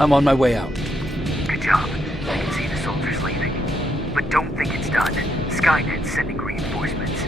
I'm on my way out. Good job. I can see the soldiers leaving. But don't think it's done. Skynet's sending reinforcements.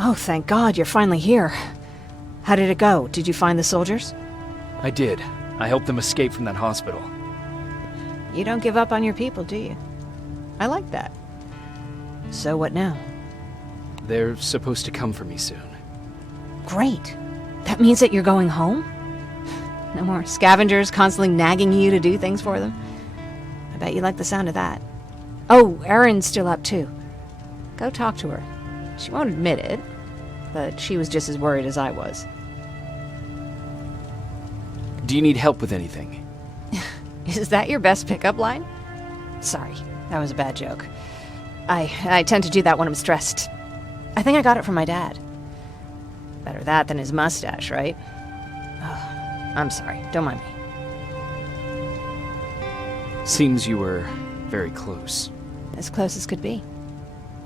Oh, thank God, you're finally here. How did it go? Did you find the soldiers? I did. I helped them escape from that hospital. You don't give up on your people, do you? I like that. So what now? They're supposed to come for me soon. Great. That means that you're going home? No more scavengers constantly nagging you to do things for them? I bet you like the sound of that. Oh, Erin's still up too. Go talk to her. She won't admit it, but she was just as worried as I was. Do you need help with anything? Is that your best pickup line? Sorry, that was a bad joke. I tend to do that when I'm stressed. I think I got it from my dad. Better that than his mustache, right? Oh, I'm sorry, don't mind me. Seems you were very close. As close as could be.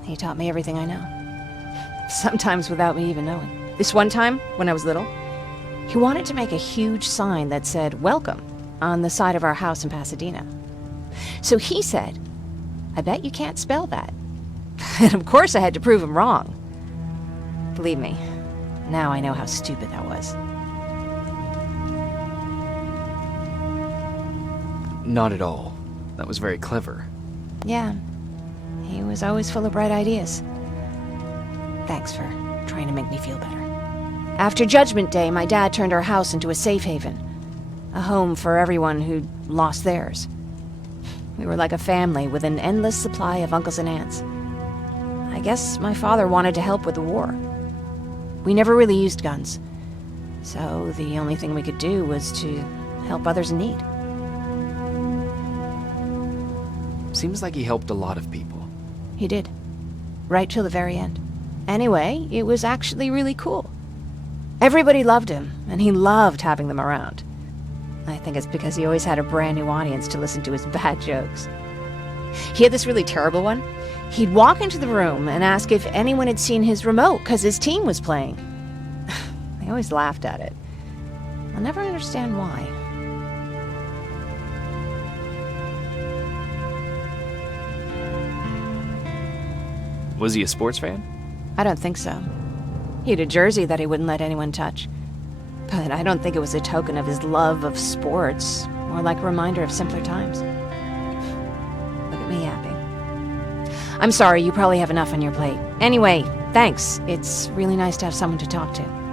He taught me everything I know. Sometimes without me even knowing. This one time, when I was little, he wanted to make a huge sign that said, "Welcome," on the side of our house in Pasadena. So he said, "I bet you can't spell that." And of course I had to prove him wrong. Believe me, now I know how stupid that was. Not at all. That was very clever. Yeah, he was always full of bright ideas. Thanks for trying to make me feel better. After Judgment Day, my dad turned our house into a safe haven. A home for everyone who'd lost theirs. We were like a family with an endless supply of uncles and aunts. I guess my father wanted to help with the war. We never really used guns, so the only thing we could do was to help others in need. Seems like he helped a lot of people. He did. Right till the very end. Anyway, it was actually really cool. Everybody loved him, and he loved having them around. I think it's because he always had a brand new audience to listen to his bad jokes. He had this really terrible one. He'd walk into the room and ask if anyone had seen his remote because his team was playing. I always laughed at it. I'll never understand why. Was he a sports fan? I don't think so. He had a jersey that he wouldn't let anyone touch. But I don't think it was a token of his love of sports, more like a reminder of simpler times. Look at me yapping. I'm sorry, you probably have enough on your plate. Anyway, thanks. It's really nice to have someone to talk to.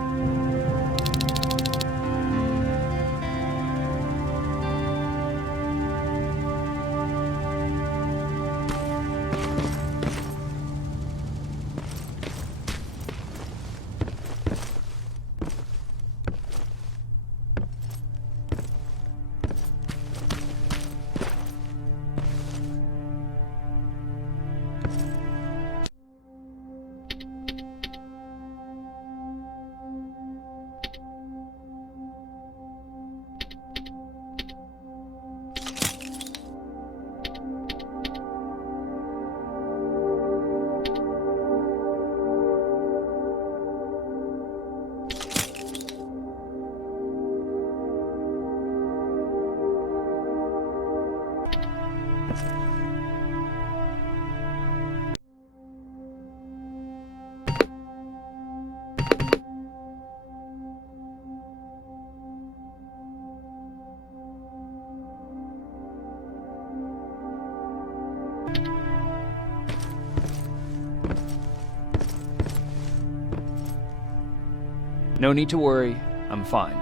No need to worry. I'm fine.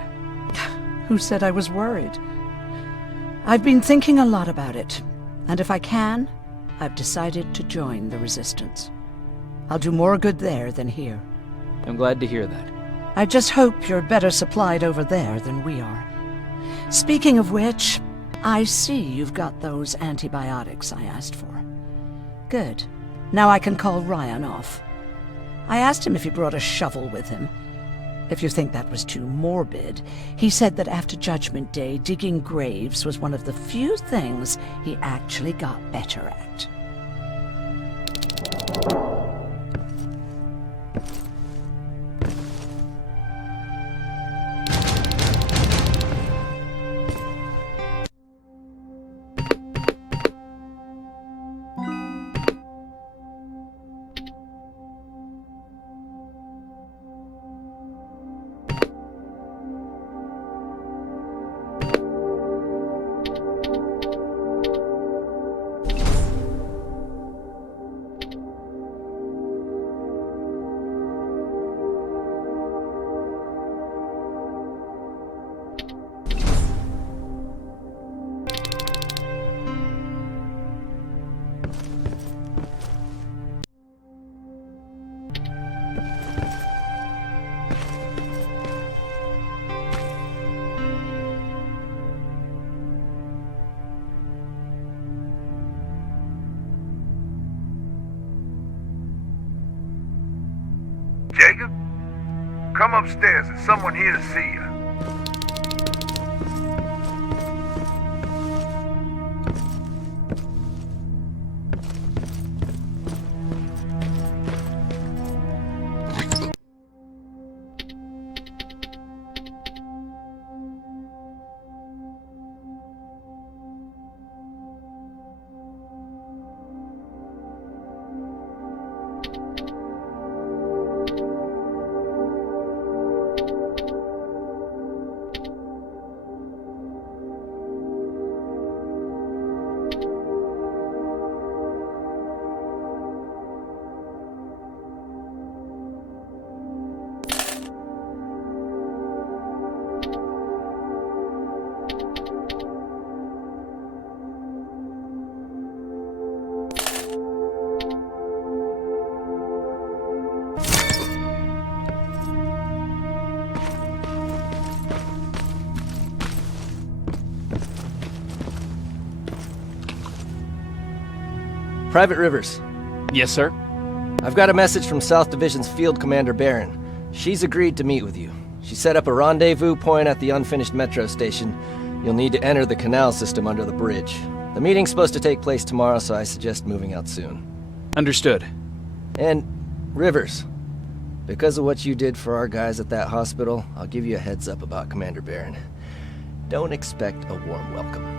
Who said I was worried? I've been thinking a lot about it, and if I can, I've decided to join the Resistance. I'll do more good there than here. I'm glad to hear that. I just hope you're better supplied over there than we are. Speaking of which, I see you've got those antibiotics I asked for. Good. Now I can call Ryan off. I asked him if he brought a shovel with him. If you think that was too morbid, he said that after Judgment Day, digging graves was one of the few things he actually got better at. Jacob? Come upstairs. There's someone here to see you. Private Rivers, Yes, sir? I've got a message from South Division's Field Commander Barron. She's agreed to meet with you. She set up a rendezvous point at the unfinished metro station. You'll need to enter the canal system under the bridge. The meeting's supposed to take place tomorrow, so I suggest moving out soon. Understood. And, Rivers, because of what you did for our guys at that hospital, I'll give you a heads up about Commander Barron. Don't expect a warm welcome.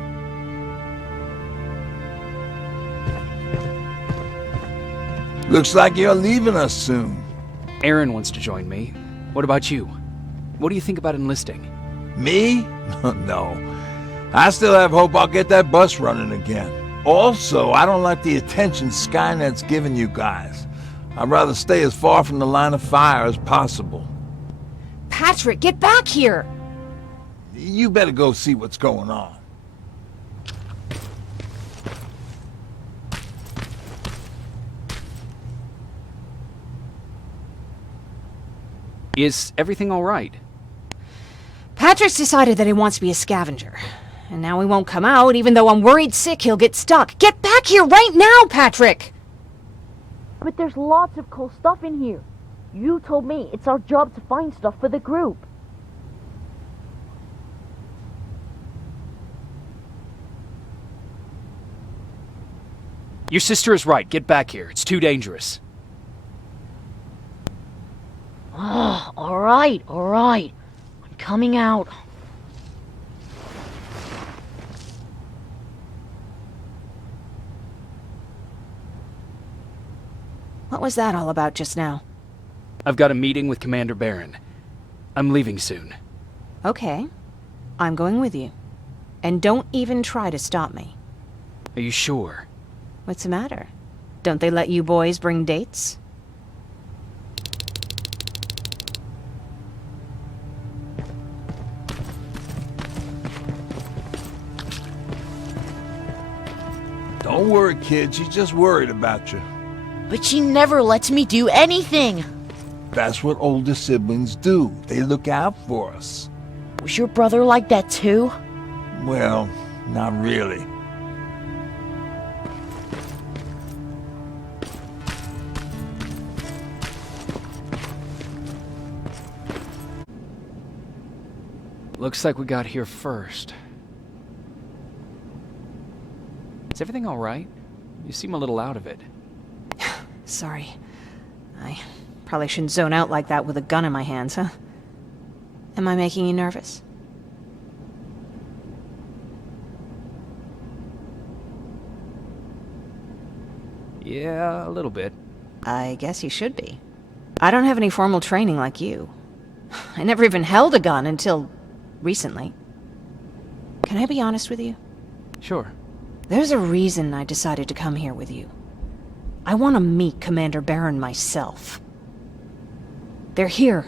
Looks like you're leaving us soon. Aaron wants to join me. What about you? What do you think about enlisting? Me? No. I still have hope I'll get that bus running again. Also, I don't like the attention Skynet's giving you guys. I'd rather stay as far from the line of fire as possible. Patrick, get back here! You better go see what's going on. Is everything all right? Patrick's decided that he wants to be a scavenger. And now he won't come out, even though I'm worried sick he'll get stuck. Get back here right now, Patrick! But there's lots of cool stuff in here. You told me it's our job to find stuff for the group. Your sister is right. Get back here. It's too dangerous. Oh, alright. I'm coming out. What was that all about just now? I've got a meeting with Commander Barron. I'm leaving soon. Okay. I'm going with you. And don't even try to stop me. Are you sure? What's the matter? Don't they let you boys bring dates? Don't worry, kid. She's just worried about you. But she never lets me do anything. That's what older siblings do. They look out for us. Was your brother like that too? Well, not really. Looks like we got here first. Is everything all right? You seem a little out of it. Sorry. I probably shouldn't zone out like that with a gun in my hands, huh? Am I making you nervous? Yeah, a little bit. I guess you should be. I don't have any formal training like you. I never even held a gun until recently. Can I be honest with you? Sure. There's a reason I decided to come here with you. I want to meet Commander Barron myself. They're here.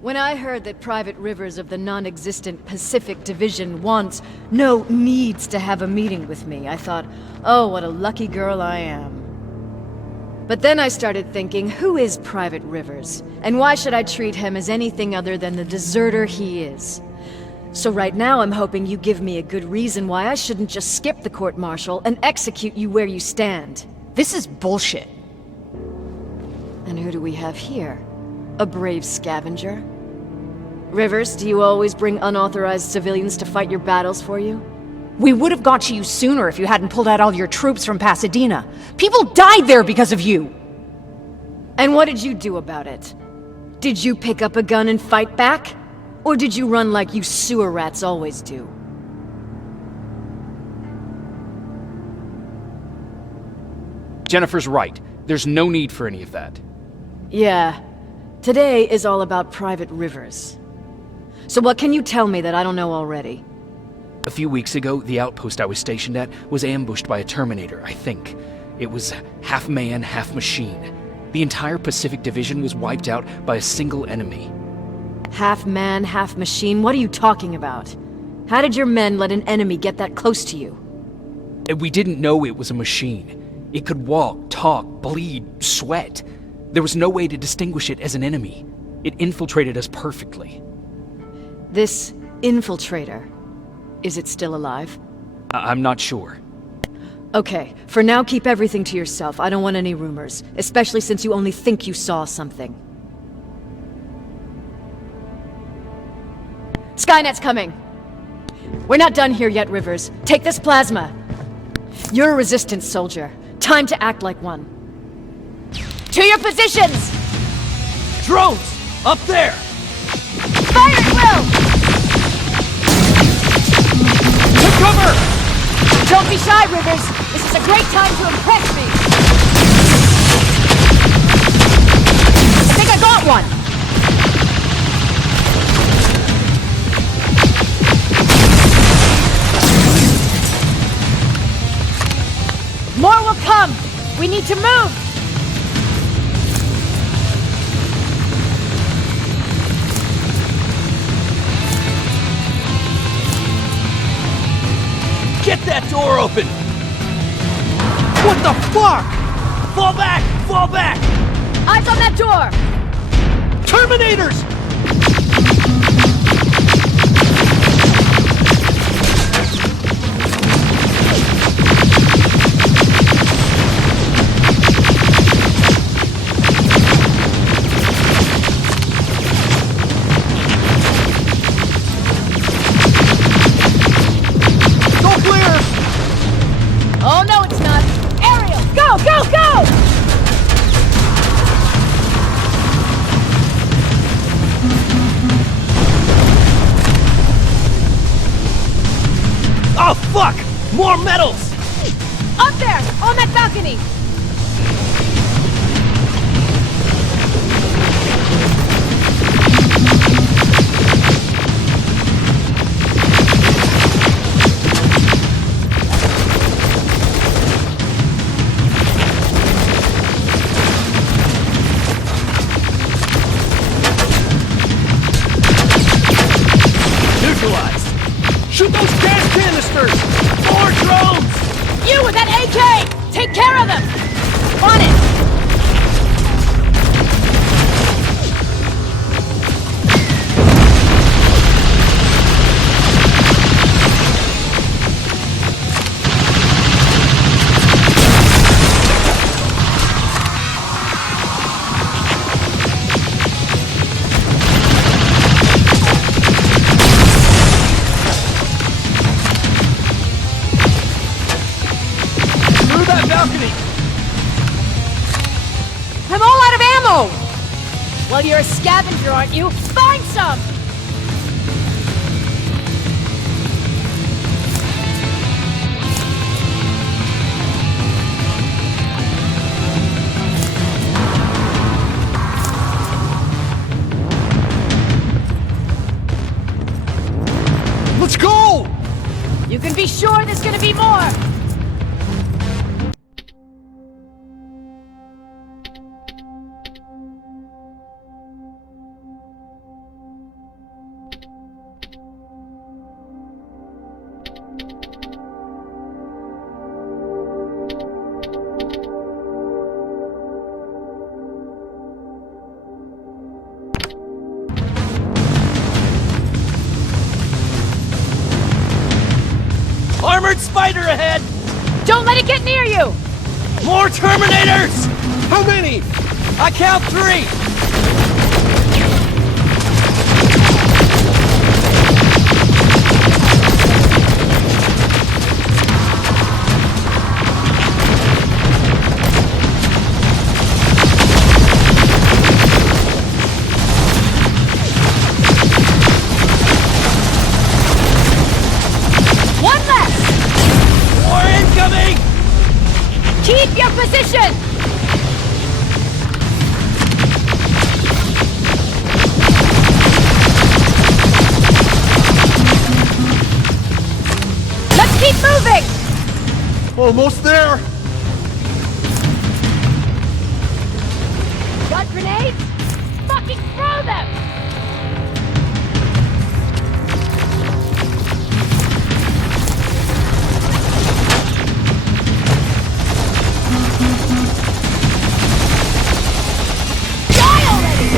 When I heard that Private Rivers of the non-existent Pacific Division needs to have a meeting with me, I thought, oh, what a lucky girl I am. But then I started thinking, who is Private Rivers? And why should I treat him as anything other than the deserter he is? So right now I'm hoping you give me a good reason why I shouldn't just skip the court-martial and execute you where you stand. This is bullshit. And who do we have here? A brave scavenger? Rivers, do you always bring unauthorized civilians to fight your battles for you? We would have got to you sooner if you hadn't pulled out all your troops from Pasadena. People died there because of you! And what did you do about it? Did you pick up a gun and fight back? Or did you run like you sewer rats always do? Jennifer's right. There's no need for any of that. Yeah. Today is all about Private Rivers. So what can you tell me that I don't know already? A few weeks ago, the outpost I was stationed at was ambushed by a Terminator, I think. It was half man, half machine. The entire Pacific Division was wiped out by a single enemy. Half man, half machine? What are you talking about? How did your men let an enemy get that close to you? We didn't know it was a machine. It could walk, talk, bleed, sweat. There was no way to distinguish it as an enemy. It infiltrated us perfectly. This infiltrator, is it still alive? I'm not sure. Okay, for now keep everything to yourself. I don't want any rumors, especially since you only think you saw something. Skynet's coming! We're not done here yet, Rivers. Take this plasma. You're a resistance soldier. Time to act like one. To your positions! Drones! Up there! Fire at will! To cover! Don't be shy, Rivers! This is a great time to impress me! I think I got one! More will come! We need to move! Get that door open! What the fuck? Fall back! Fall back! Eyes on that door! Terminators! Oh, no, it's not! Ariel, go, go, go! Oh, fuck! More metals! Up there! On that balcony! Shoot those gas canisters! More drones! You with that AK! Take care of them! On it! Balcony! I'm all out of ammo! Well, you're a scavenger, aren't you? Find some! Let's go! You can be sure there's gonna be more! Armored spider ahead! Don't let it get near you! More Terminators! How many? I count 3! One less! More incoming! Keep your position! Let's keep moving! Almost there! Got grenades? Fucking throw them! Die already!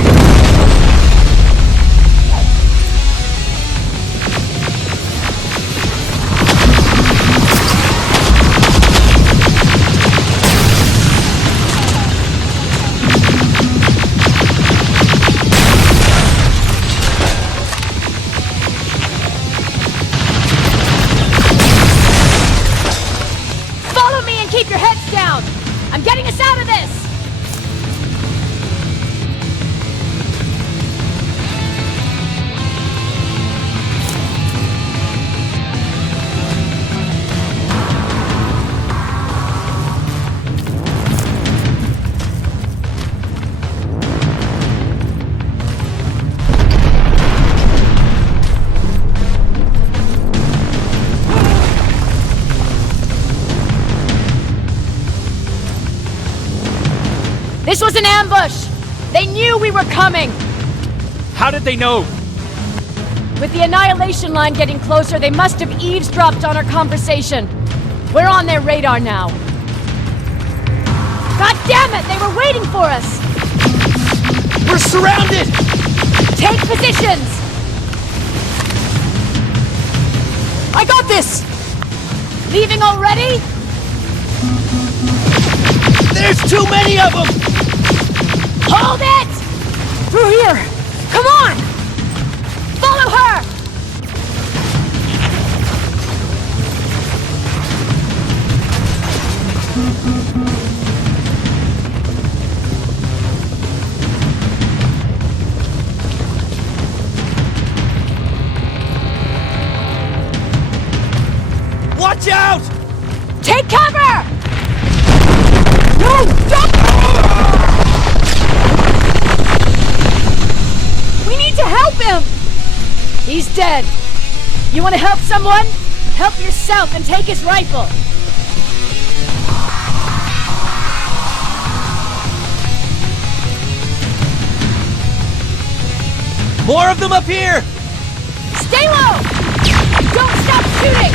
Follow me and keep your heads down! I'm getting us out of this! This was an ambush! They knew we were coming! How did they know? With the annihilation line getting closer, they must have eavesdropped on our conversation. We're on their radar now. God damn it! They were waiting for us! We're surrounded! Take positions! I got this! Leaving already? There's too many of them! Hold it! Through here! Come on! Follow her! Watch out! Take cover! No! Stop! We need to help him! He's dead. You want to help someone? Help yourself and take his rifle. More of them up here! Stay low! Don't stop shooting!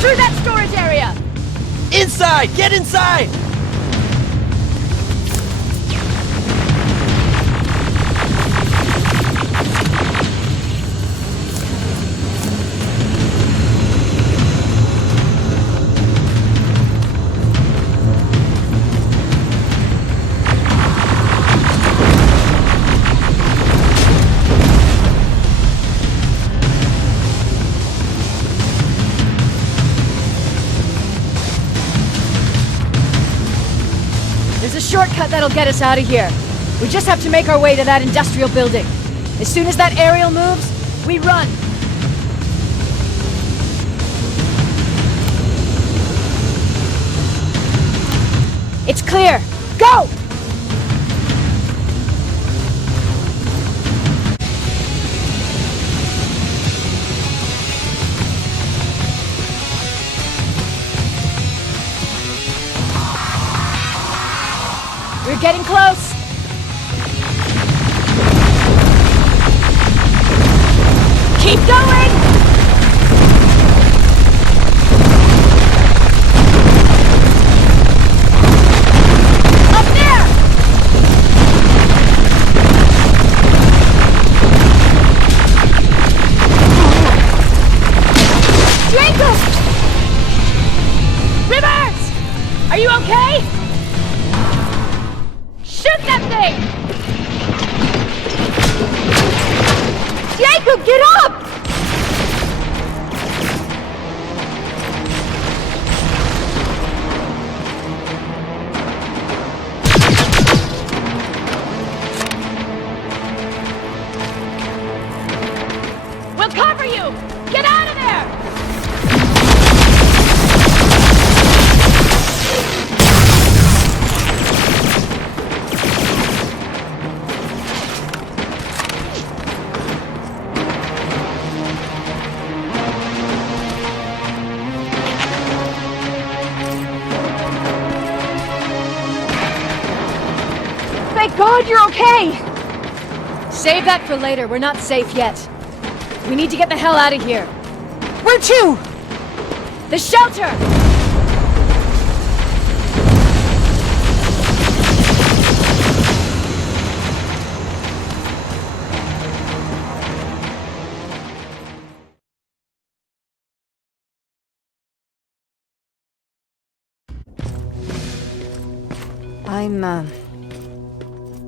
Through that storage area! Inside! Get inside! There's a shortcut that'll get us out of here. We just have to make our way to that industrial building. As soon as that aerial moves, we run. It's clear. Go! We're getting close! Keep going! Up there! Jacob! Rivers! Are you okay? Shoot that thing! Jacob, get up! We'll cover you! Get out of there! Thank God you're okay! Save that for later. We're not safe yet. We need to get the hell out of here. Where to? The shelter!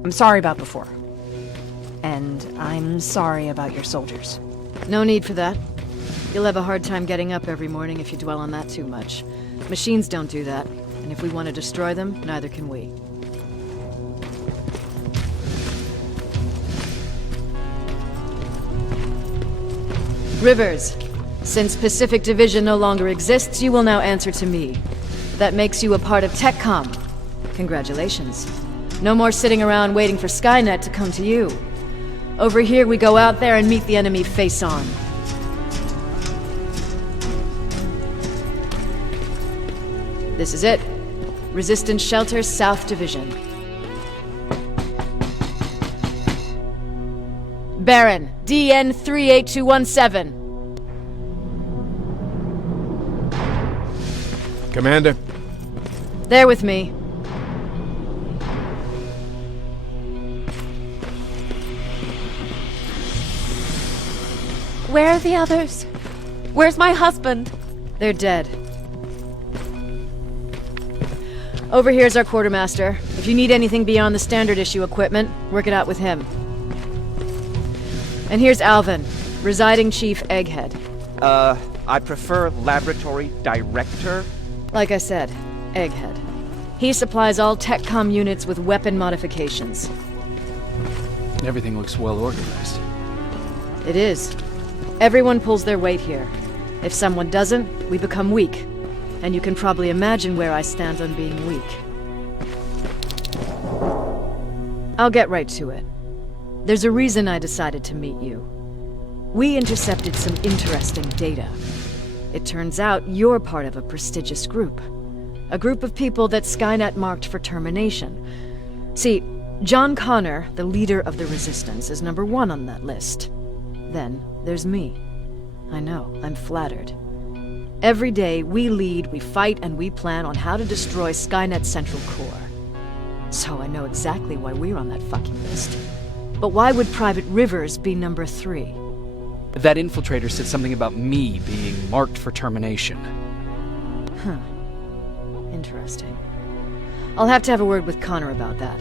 I'm sorry about before. And I'm sorry about your soldiers. No need for that. You'll have a hard time getting up every morning if you dwell on that too much. Machines don't do that, and if we want to destroy them, neither can we. Rivers, since Pacific Division no longer exists, you will now answer to me. That makes you a part of TechCom. Congratulations. No more sitting around waiting for Skynet to come to you. Over here, we go out there and meet the enemy face on. This is it. Resistance Shelter, South Division. Baron, DN 38217. Commander. There with me. Where are the others? Where's my husband? They're dead. Over here's our quartermaster. If you need anything beyond the standard issue equipment, work it out with him. And here's Alvin, residing chief Egghead. I prefer laboratory director. Like I said, Egghead. He supplies all TechCom units with weapon modifications. Everything looks well organized. It is. Everyone pulls their weight here. If someone doesn't, we become weak. And you can probably imagine where I stand on being weak. I'll get right to it. There's a reason I decided to meet you. We intercepted some interesting data. It turns out you're part of a prestigious group. A group of people that Skynet marked for termination. See, John Connor, the leader of the Resistance, is number 1 on that list. Then there's me. I know, I'm flattered. Every day, we lead, we fight, and we plan on how to destroy Skynet's central core. So I know exactly why we're on that fucking list. But why would Private Rivers be number 3? That infiltrator said something about me being marked for termination. Huh. Interesting. I'll have to have a word with Connor about that.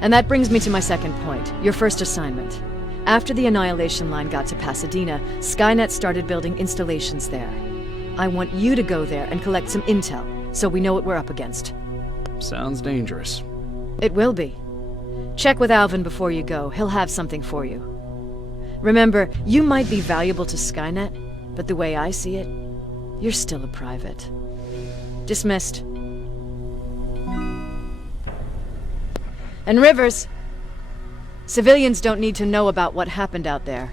And that brings me to my second point, your first assignment. After the Annihilation Line got to Pasadena, Skynet started building installations there. I want you to go there and collect some intel, so we know what we're up against. Sounds dangerous. It will be. Check with Alvin before you go. He'll have something for you. Remember, you might be valuable to Skynet, but the way I see it, you're still a private. Dismissed. And Rivers, civilians don't need to know about what happened out there.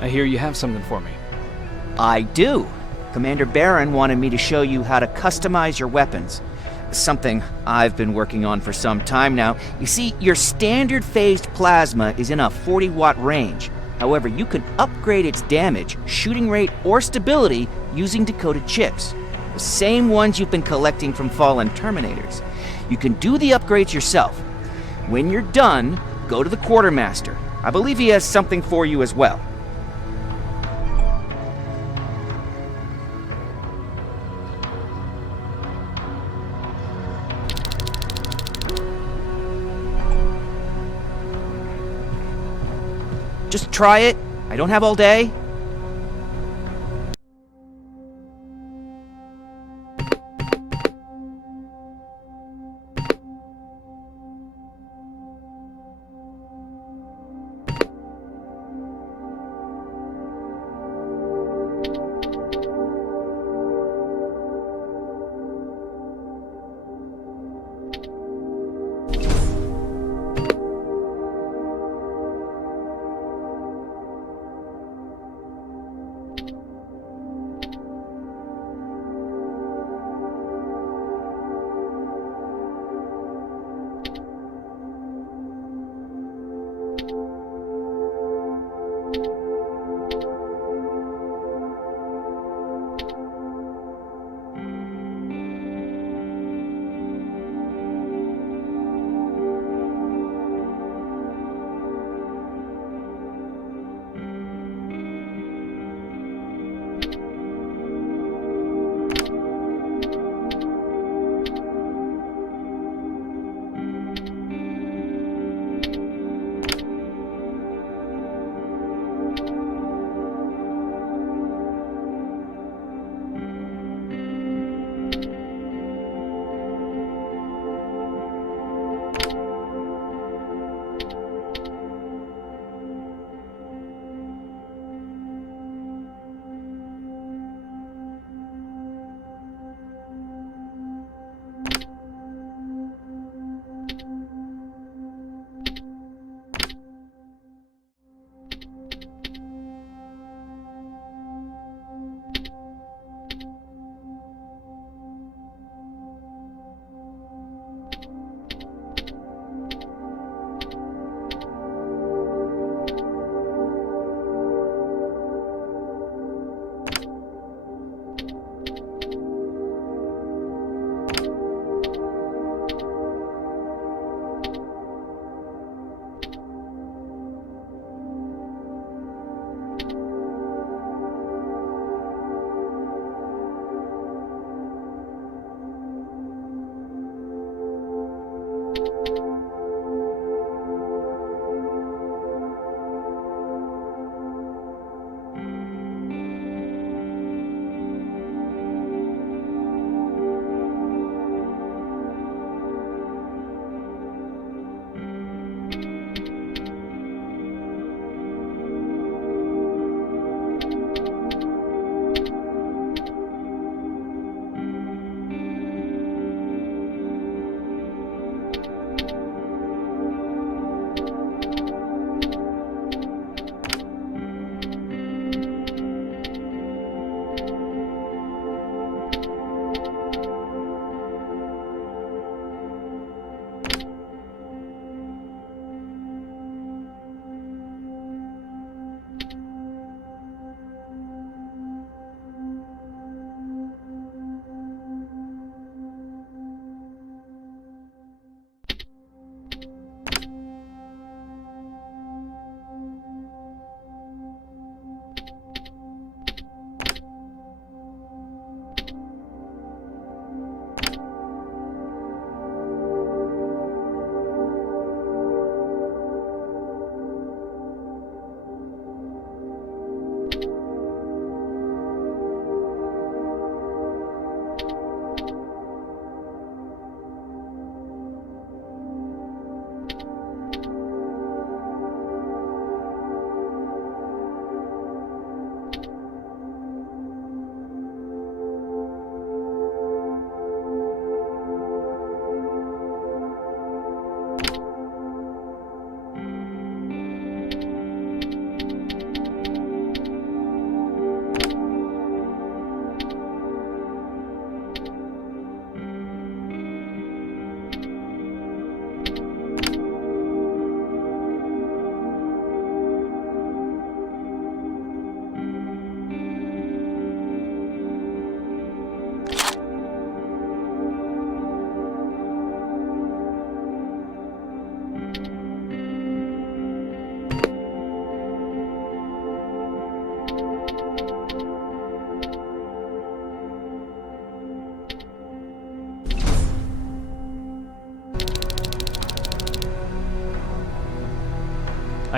I hear you have something for me. I do. Commander Barron wanted me to show you how to customize your weapons. Something I've been working on for some time now. You see, your standard phased plasma is in a 40-watt range. However, you can upgrade its damage, shooting rate, or stability using decoded chips. The same ones you've been collecting from fallen Terminators. You can do the upgrades yourself. When you're done, go to the Quartermaster. I believe he has something for you as well. Just try it. I don't have all day.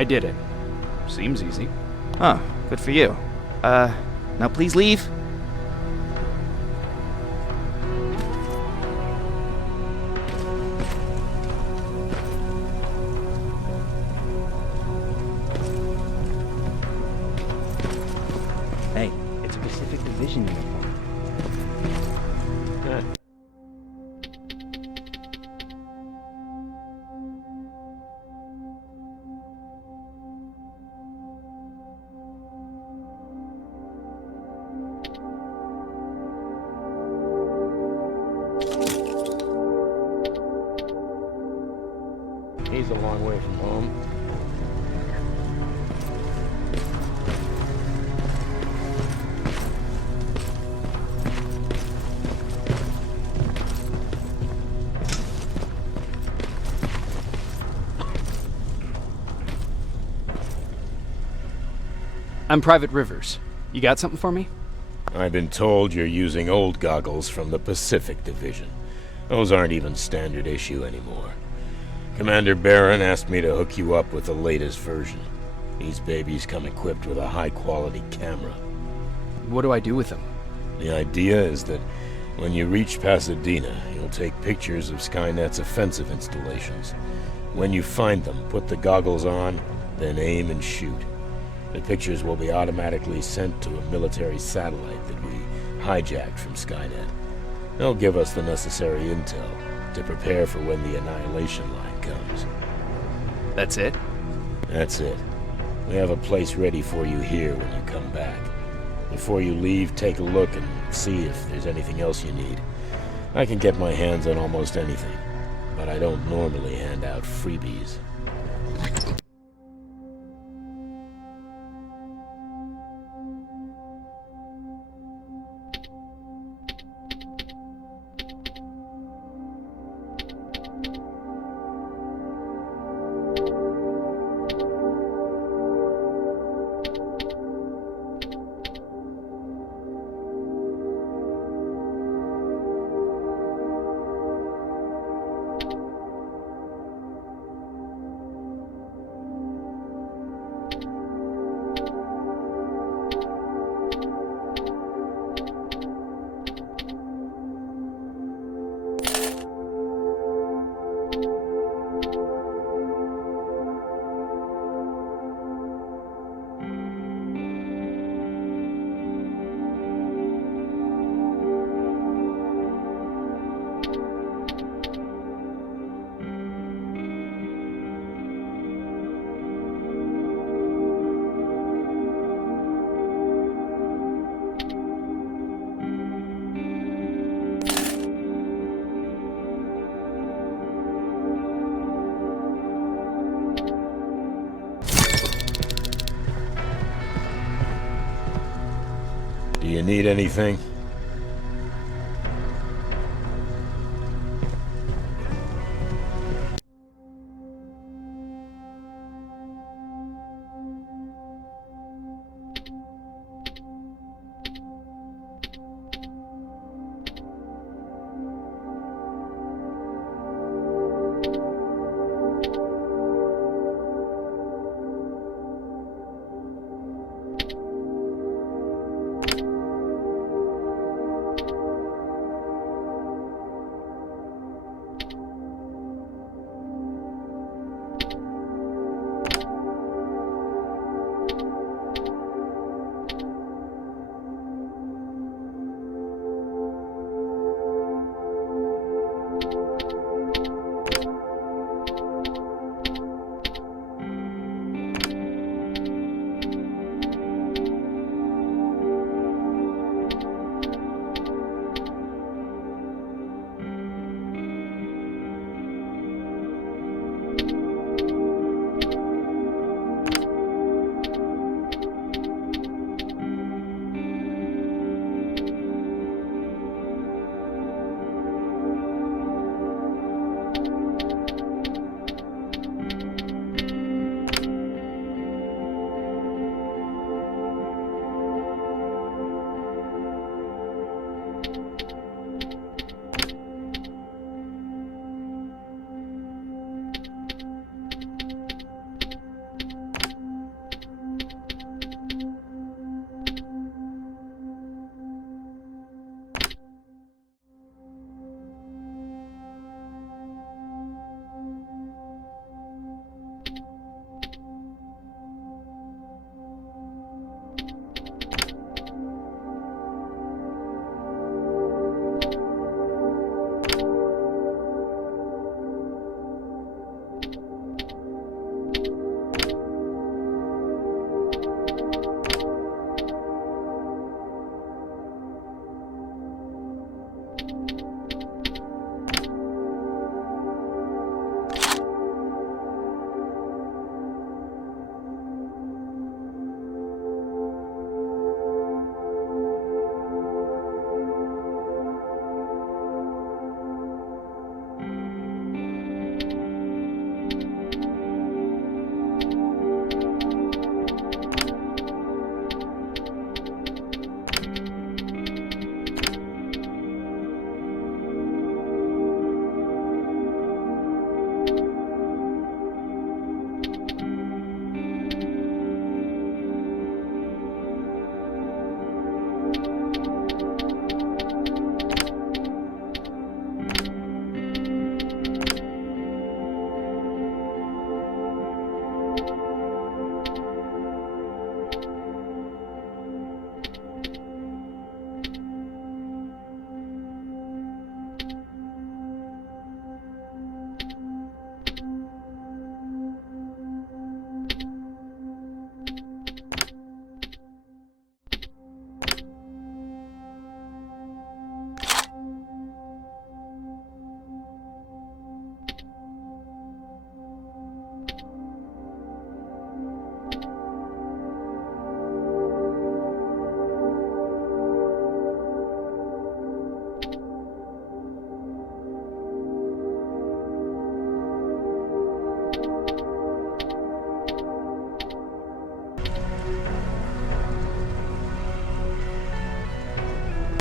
I did it. Seems easy. Huh, good for you. Now please leave. Hey, it's a Pacific Division uniform. Good. He's a long way from home. I'm Private Rivers. You got something for me? I've been told you're using old goggles from the Pacific Division. Those aren't even standard issue anymore. Commander Barron asked me to hook you up with the latest version. These babies come equipped with a high-quality camera. What do I do with them? The idea is that when you reach Pasadena, you'll take pictures of Skynet's offensive installations. When you find them, put the goggles on, then aim and shoot. The pictures will be automatically sent to a military satellite that we hijacked from Skynet. They'll give us the necessary intel to prepare for when the annihilation line comes. That's it? That's it. We have a place ready for you here when you come back. Before you leave, take a look and see if there's anything else you need. I can get my hands on almost anything, but I don't normally hand out freebies. Do you need anything?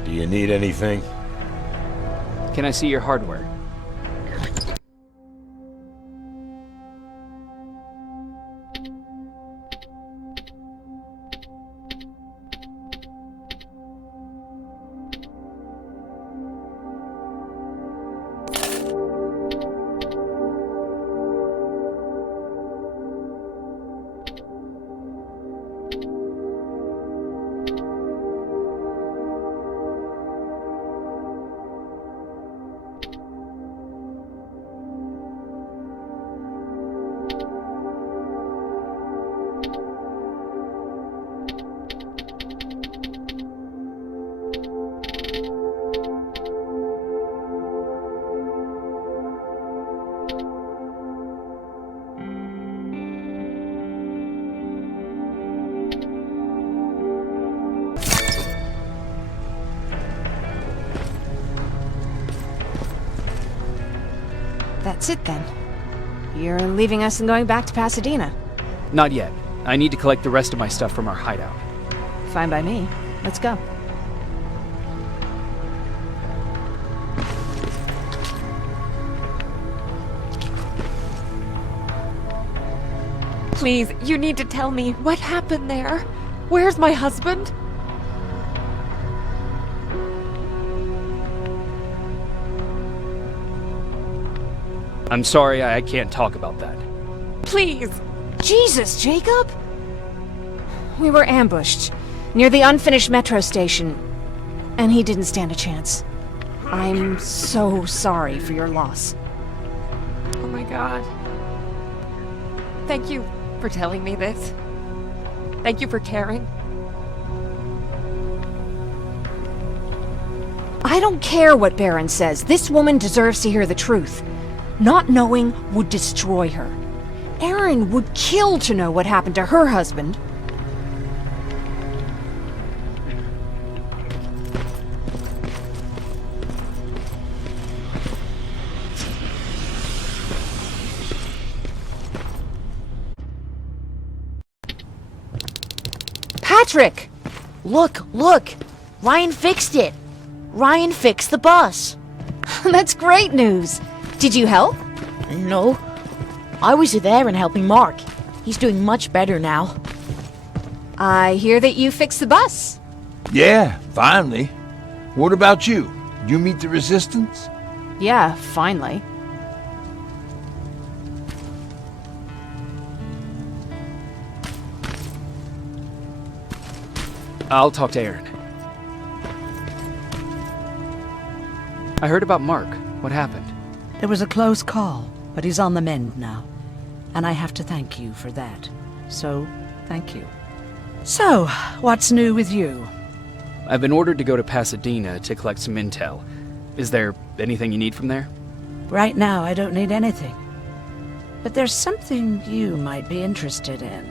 Do you need anything? Can I see your hardware? That's it then. You're leaving us and going back to Pasadena. Not yet. I need to collect the rest of my stuff from our hideout. Fine by me. Let's go. Please, you need to tell me what happened there. Where's my husband? I'm sorry, I can't talk about that. Please. Jesus, Jacob! We were ambushed near the unfinished metro station, and he didn't stand a chance. I'm so sorry for your loss. Oh my God. Thank you for telling me this. Thank you for caring. I don't care what Baron says. This woman deserves to hear the truth. Not knowing would destroy her. Erin would kill to know what happened to her husband. Patrick! Look! Ryan fixed it! Ryan fixed the bus! That's great news! Did you help? No. I was there and helping Mark. He's doing much better now. I hear that you fixed the bus. Yeah, finally. What about you? You meet the resistance? Yeah, finally. I'll talk to Erin. I heard about Mark. What happened? It was a close call, but he's on the mend now. And I have to thank you for that. So, thank you. So, what's new with you? I've been ordered to go to Pasadena to collect some intel. Is there anything you need from there? Right now, I don't need anything. But there's something you might be interested in.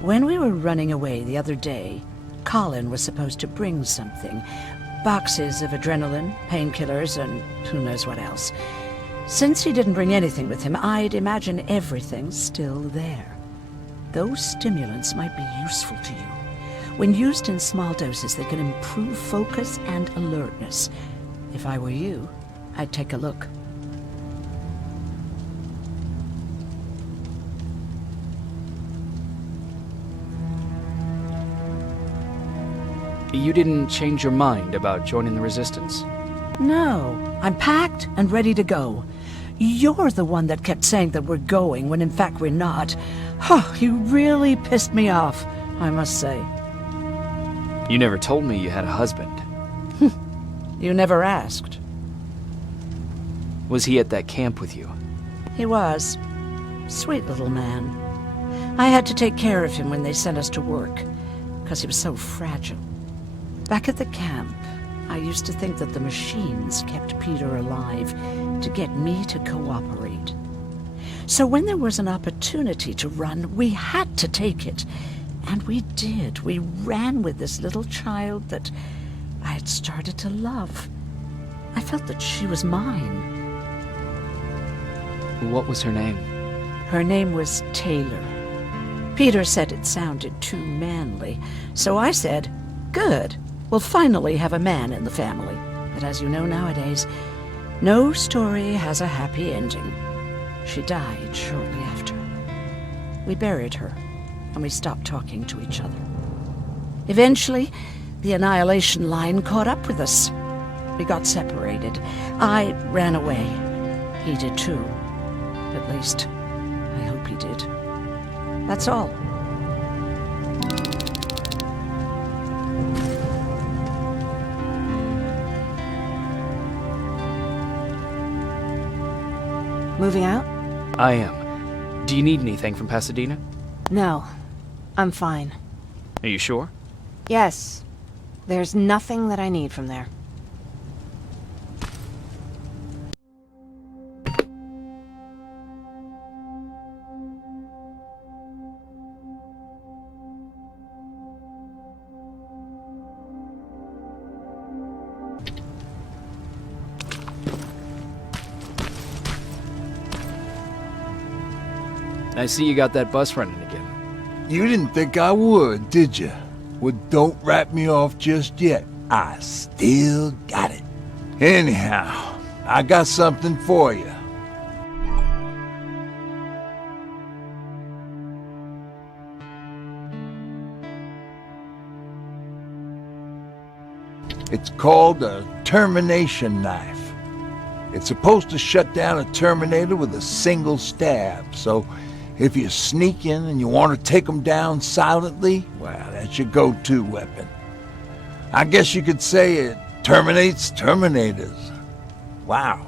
When we were running away the other day, Colin was supposed to bring something. Boxes of adrenaline, painkillers, and who knows what else. Since he didn't bring anything with him, I'd imagine everything's still there. Those stimulants might be useful to you. When used in small doses, they can improve focus and alertness. If I were you, I'd take a look. You didn't change your mind about joining the Resistance? No, I'm packed and ready to go. You're the one that kept saying that we're going when in fact we're not. Oh, you really pissed me off, I must say. You never told me you had a husband. You never asked. Was he at that camp with you? He was. Sweet little man. I had to take care of him when they sent us to work, because he was so fragile. Back at the camp, I used to think that the machines kept Peter alive to get me to cooperate. So when there was an opportunity to run, we had to take it. And we did. We ran with this little child that I had started to love. I felt that she was mine. What was her name? Her name was Taylor. Peter said it sounded too manly, so I said, good, We'll finally have a man in the family. But as you know nowadays, no story has a happy ending. She died shortly after. We buried her, and we stopped talking to each other. Eventually, the Annihilation Line caught up with us. We got separated. I ran away. He did too. At least, I hope he did. That's all. Moving out? I am. Do you need anything from Pasadena? No. I'm fine. Are you sure? Yes. There's nothing that I need from there. I see you got that bus running again. You didn't think I would, did you? Well, don't wrap me off just yet. I still got it. Anyhow, I got something for you. It's called a termination knife. It's supposed to shut down a Terminator with a single stab, so if you sneak in and you want to take them down silently, well, that's your go-to weapon. I guess you could say it terminates Terminators. Wow,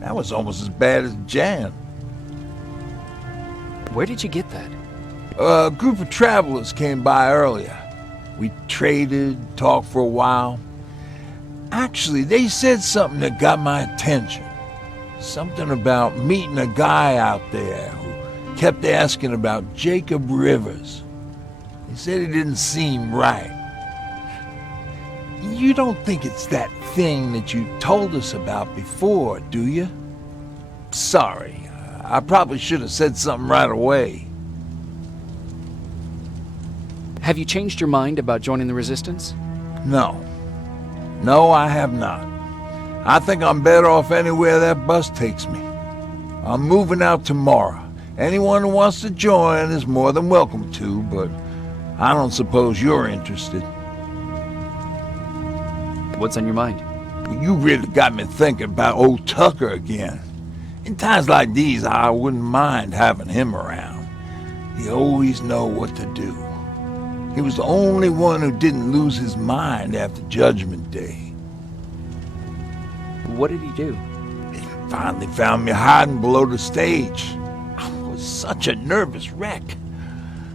that was almost as bad as Jan. Where did you get that? A group of travelers came by earlier. We traded, talked for a while. Actually, they said something that got my attention. Something about meeting a guy out there who kept asking about Jacob Rivers. He said he didn't seem right. You don't think it's that thing that you told us about before, do you? Sorry, I probably should have said something right away. Have you changed your mind about joining the Resistance? No. No, I have not. I think I'm better off anywhere that bus takes me. I'm moving out tomorrow. Anyone who wants to join is more than welcome to, but I don't suppose you're interested. What's on your mind? You really got me thinking about old Tucker again. In times like these, I wouldn't mind having him around. He always know what to do. He was the only one who didn't lose his mind after Judgment Day. What did he do? He finally found me hiding below the stage. I was such a nervous wreck.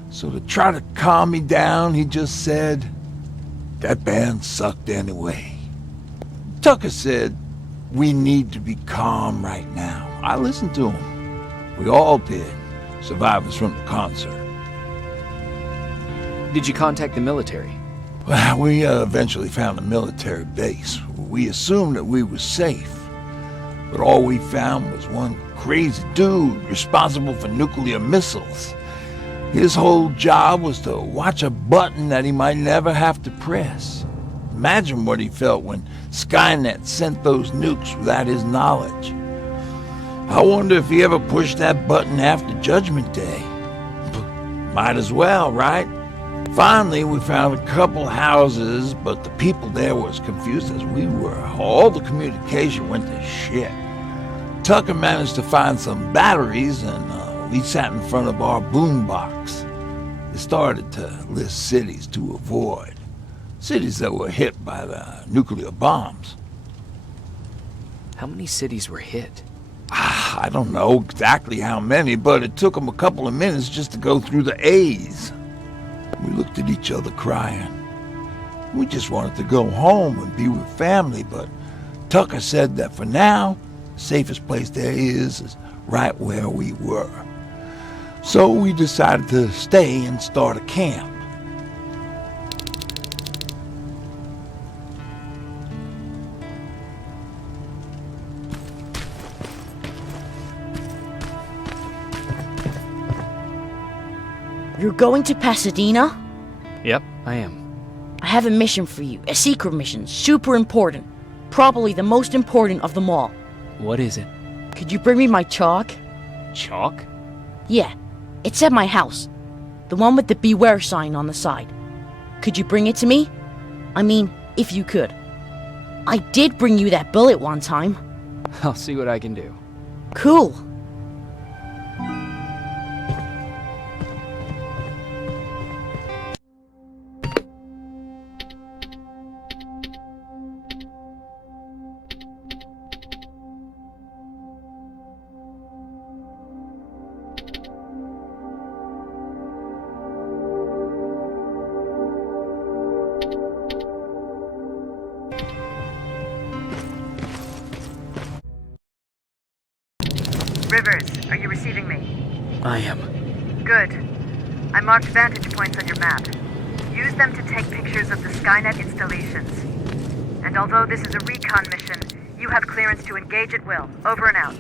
So to try to calm me down, he just said, "That band sucked anyway." Tucker said, "We need to be calm right now." I listened to him. We all did, survivors from the concert. Did you contact the military? Well, we eventually found a military base. We assumed that we were safe. But all we found was one crazy dude responsible for nuclear missiles. His whole job was to watch a button that he might never have to press. Imagine what he felt when Skynet sent those nukes without his knowledge. I wonder if he ever pushed that button after Judgment Day. Might as well, right? Finally, we found a couple houses, but the people there were as confused as we were. All the communication went to shit. Tucker managed to find some batteries, and we sat in front of our boombox. It started to list cities to avoid. Cities that were hit by the nuclear bombs. How many cities were hit? I don't know exactly how many, but it took them a couple of minutes just to go through the A's. We looked at each other crying. We just wanted to go home and be with family, but Tucker said that for now, the safest place there is right where we were. So we decided to stay and start a camp. You're going to Pasadena? Yep, I am. I have a mission for you. A secret mission. Super important. Probably the most important of them all. What is it? Could you bring me my chalk? Chalk? Yeah. It's at my house. The one with the beware sign on the side. Could you bring it to me? I mean, if you could. I did bring you that bullet one time. I'll see what I can do. Cool. Rivers, are you receiving me? I am. Good. I marked vantage points on your map. Use them to take pictures of the Skynet installations. And although this is a recon mission, you have clearance to engage at will. Over and out.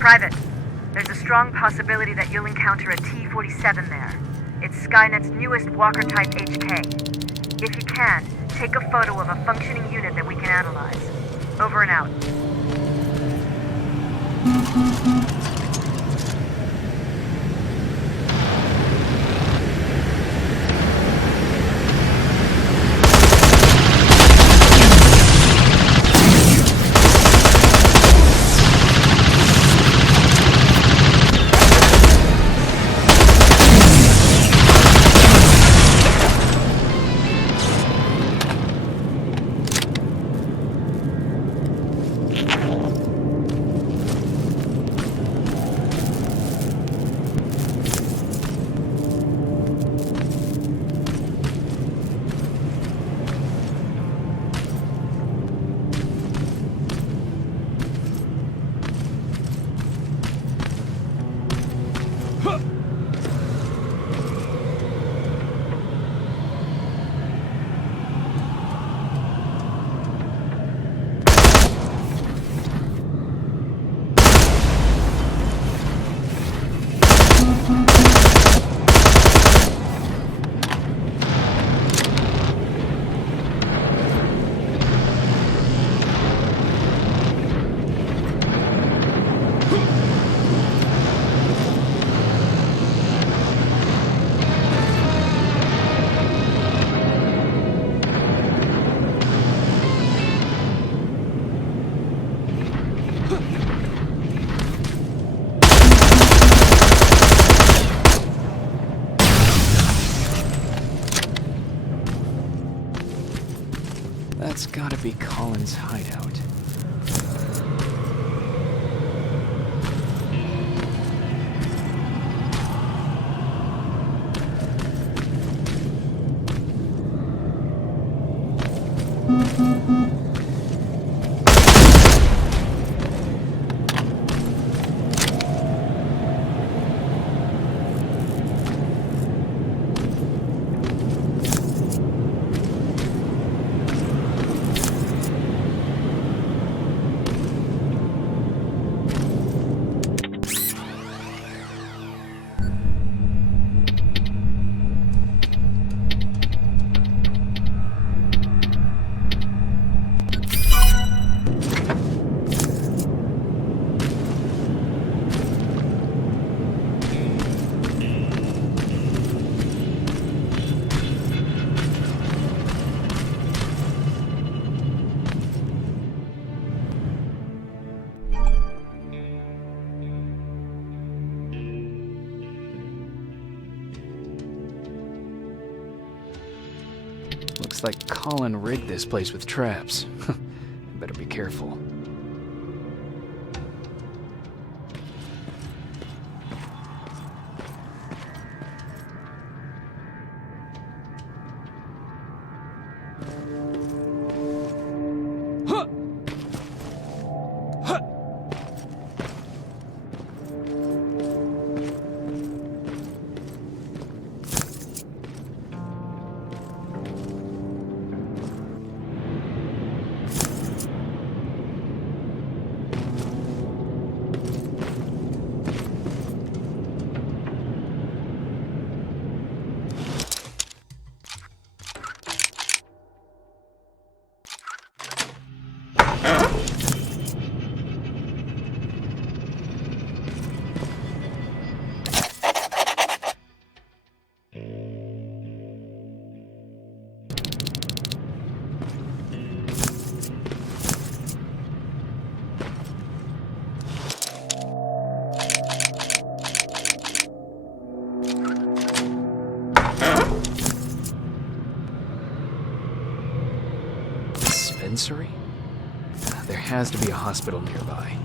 Private, there's a strong possibility that you'll encounter a T-47 there. It's Skynet's newest Walker-type HK. If you can, take a photo of a functioning unit that we can analyze. Over and out. That's gotta be Colin's hideout. Looks like Colin rigged this place with traps. Better be careful. Dispensary? There has to be a hospital nearby.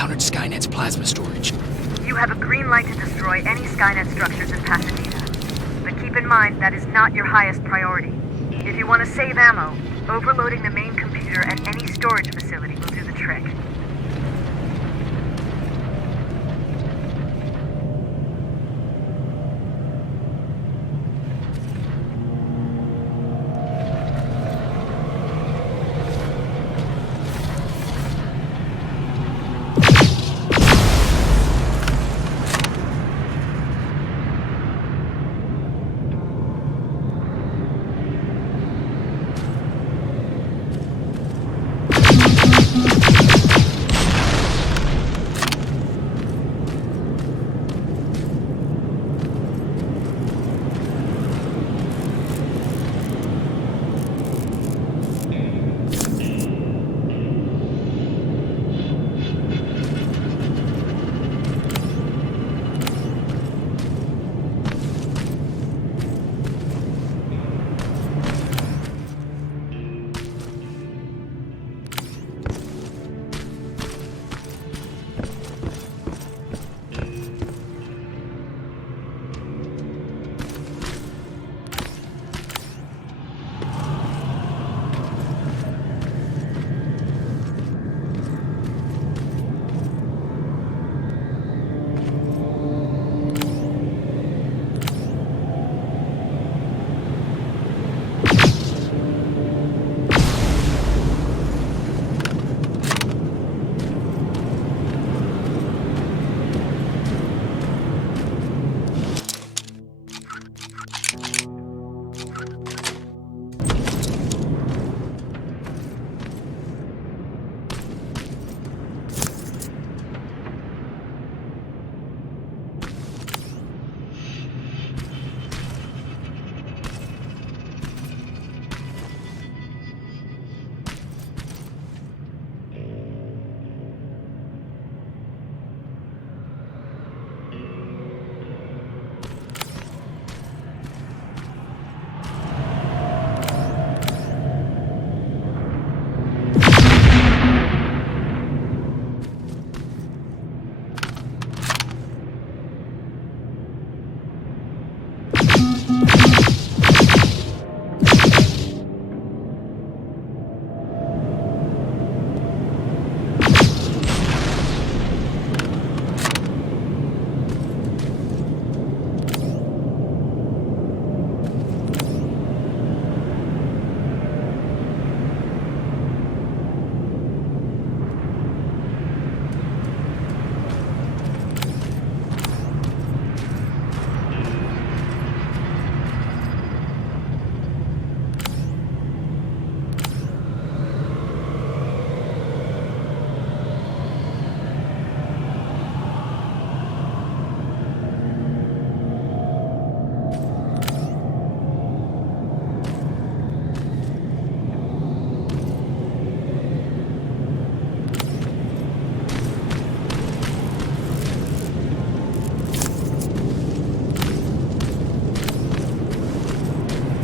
encountered Skynet's plasma storage. You have a green light to destroy any Skynet structures in Pasadena. But keep in mind, that is not your highest priority. If you want to save ammo, overloading the main computer at any storage facility will do the trick.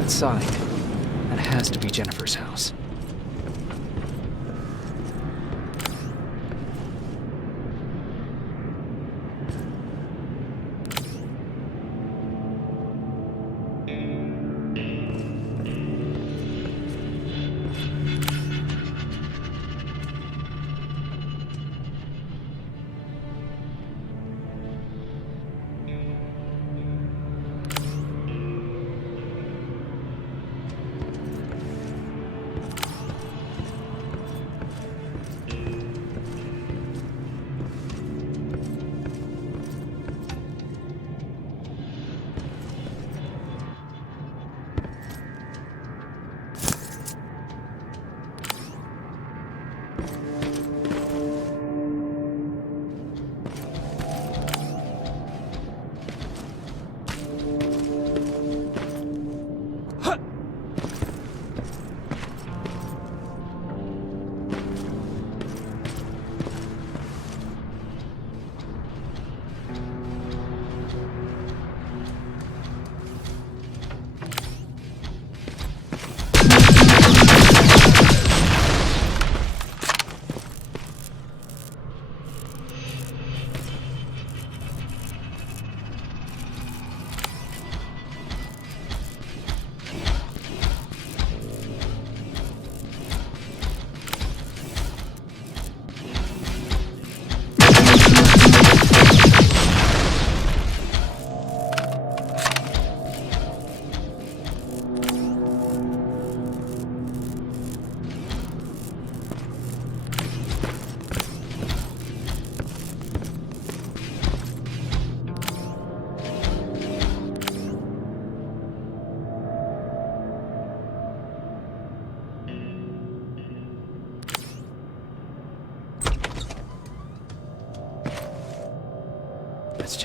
Sign. That has to be Jennifer's house.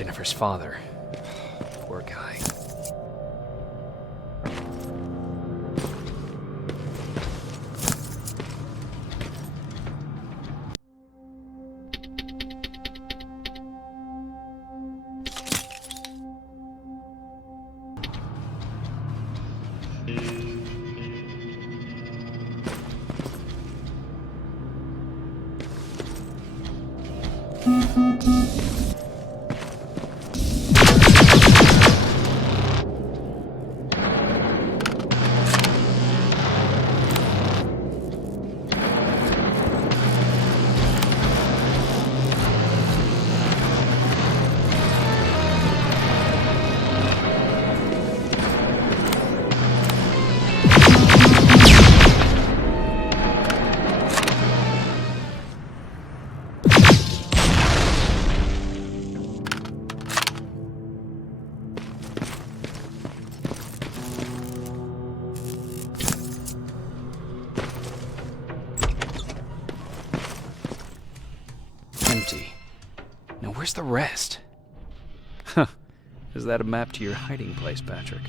Jennifer's father. Poor guy. Empty. Now where's the rest? Huh. Is that a map to your hiding place, Patrick?